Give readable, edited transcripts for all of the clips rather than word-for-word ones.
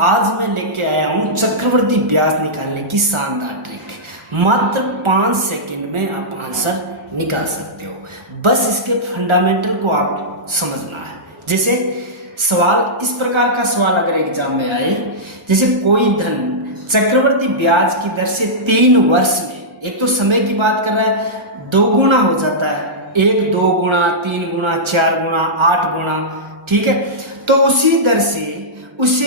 आज मैं लेके आया हूँ चक्रवर्ती ब्याज निकालने की शानदार ट्रिक। मात्र 5 सेकंड में आप आंसर निकाल सकते हो। बस इसके फंडामेंटल को आप समझना है। जैसे सवाल इस प्रकार का सवाल अगर एग्जाम में आए, जैसे कोई धन चक्रवर्ती ब्याज की दर से 3 वर्ष में, एक तो समय की बात कर रहा है, 2 गुना हो जाता है। 1 2 गुना, 3 गुना, 4 गुना, 8 गुना, ठीक है। तो उसी दर से उससे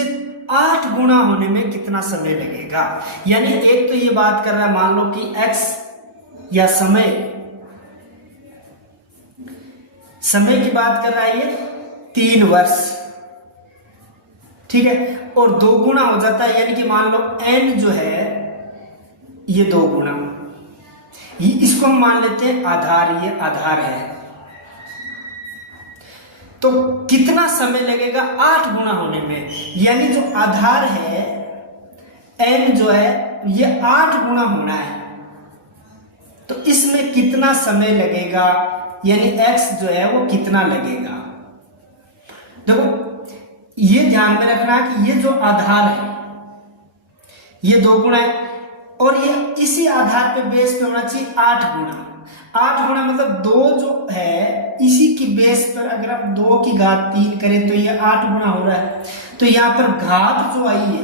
8 गुना होने में कितना समय लगेगा। यानी एक तो ये बात कर रहा है, मान लो कि x या समय की बात कर रहा है ये 3 वर्ष, ठीक है। और 2 गुना हो जाता है, यानी कि मान लो n जो है ये 2 गुना, इसको हम मान लेते हैं आधार, ये आधार है। तो कितना समय लगेगा 8 गुना होने में, यानी जो आधार है n जो है ये 8 गुना होना है। तो इसमें कितना समय लगेगा, यानी x जो है वो कितना लगेगा। देखो ये ध्यान में रखना है कि ये जो आधार है ये 2 गुना है, और ये इसी आधार पे बेस पे होना चाहिए 8 गुना। 8 गुना मतलब 2 जो है इसी की बेस पर अगर आप 2 की घात 3 करें तो ये 8 गुना हो रहा है। तो यहां पर घात जो आई है,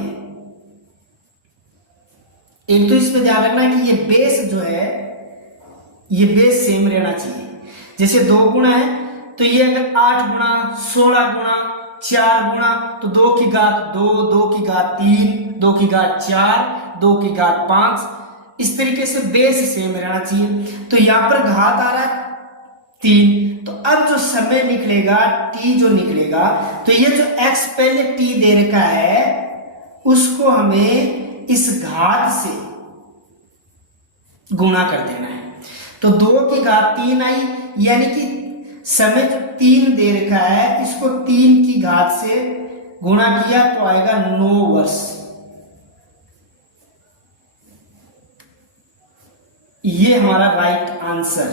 एक तो इसमें ध्यान रखना है कि ये बेस जो है ये बेस सेम रहना चाहिए। जैसे 2 गुना है तो ये अगर 8 गुना, 16 गुना, 4 गुना, तो 2 की घात 2, 2 की घात 3, 2 की घात 4, 2 की घात 5, इस तरीके से बेस सेम रहना चाहिए। तो यहां पर घात आ रहा है 3। तो अब जो समय निकलेगा t जो निकलेगा, तो ये जो x पहले t दे रखा है उसको हमें इस घात से गुणा कर देना है। तो 2 की घात 3 आई, यानी कि समय जो 3 दे रखा है इसको 3 की घात से गुणा किया तो आएगा 9 वर्ष। ये हमारा राइट आंसर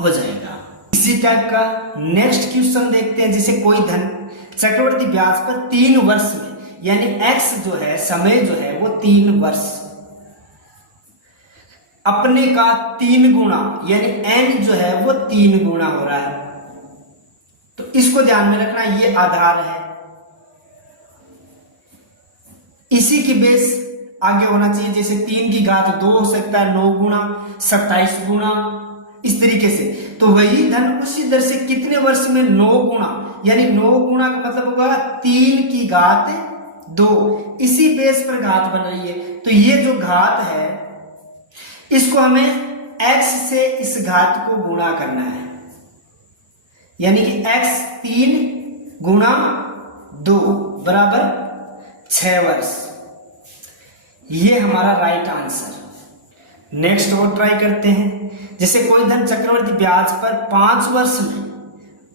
हो जाएगा। इसी टाइप का नेक्स्ट क्वेश्चन देखते हैं। जैसे कोई धन चक्रवर्ती ब्याज पर 3 वर्ष में, यानी x जो है समय जो है वो 3 वर्ष, अपने का 3 गुना, यानी n जो है वो 3 गुना हो रहा है। तो इसको ध्यान में रखना, ये आधार है, इसी की बेस आगे होना चाहिए। जैसे 3 की घात 2 हो सकता है 9 गुना, 27 गुना, इस तरीके से। तो वही धन उसी दर से कितने वर्ष में 9 गुना, यानी 9 गुना का मतलब होगा 3 की घात 2, इसी बेस पर घात बन रही है। तो ये जो घात है इसको हमें x से इस घात को गुणा करना है, यानी कि x 3 गुणा 2 बराबर 6 वर्ष। ये हमारा राइट आंसर। नेक्स्ट और ट्राई करते हैं। जैसे कोई धन चक्रवर्ती ब्याज पर 5 वर्ष में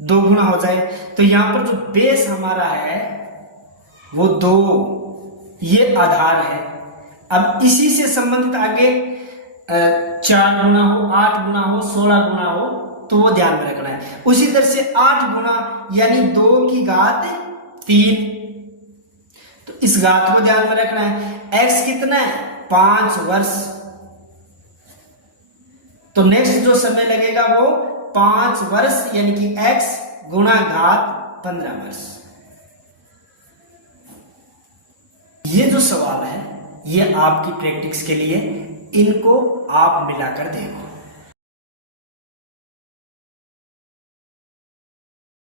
2 गुना हो जाए, तो यहां पर जो बेस हमारा है वो 2, ये आधार है। अब इसी से संबंधित आगे 4 गुना हो, 8 गुना हो, 16 गुना हो, तो वो ध्यान में रखना है। उसी तरह से 8 गुना, यानी 2 की घात 3, तो इस घात को ध्यान में रखना है। x कितना है 5 वर्ष, तो नेक्स्ट जो समय लगेगा वो 5 वर्ष, यानी कि x गुणा घात 15 वर्ष। ये जो सवाल है ये आपकी प्रैक्टिस के लिए, इनको आप मिलाकर देखो।